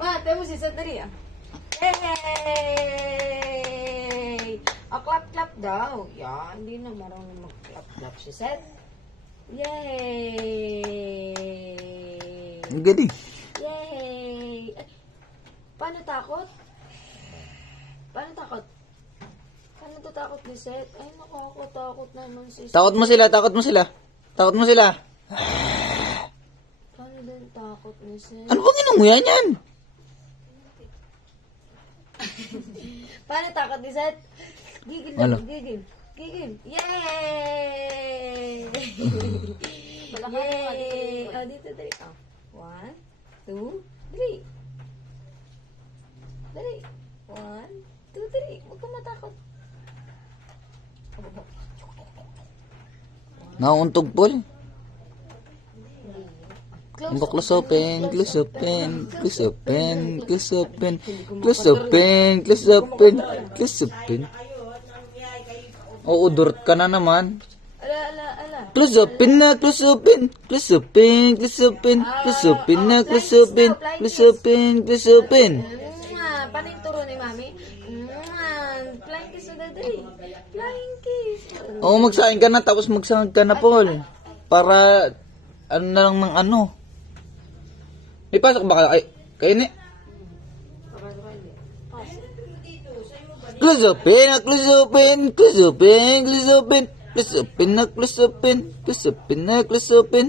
Ma, tayo mo si Sandali ah. Yay! O, clap, clap daw. Yan, hindi na marunong mag-clap, clap si Seth. Yay! Ang galing. Yay! Ay, paano takot? Paano takot? Paano to takot ni Seth? Ay, nakakatakot naman si Seth. Takot mo sila, takot mo sila. Takot mo sila. Takot ni Seth? Ano bang inunguyan yan? Paano takot ni Seth? Gigil Ano? na, gigil. Gigil. Yay! Yay! Oh, dito, dali. Oh. One, two, three. Dali. One, two, three. Huwag ka matakot. Nauuntog Paul. Close. Close open, close open, close open, close open, close open, close open, close open. Oo, durt ka na naman. Ala, ala, ala. Close open na, close open, close open, close open, close open na, close open, close open, close open. Yung turo ni Mami? Flying kiss na dadali. Flying kiss. Oo, magsaing ka na, tapos magsangag ka na, Paul. Para, ano na lang ng ano. May pasok ba kayo? Ay, kayo ni? Close open, na, close open, close open, close open, close open close open, close open close open.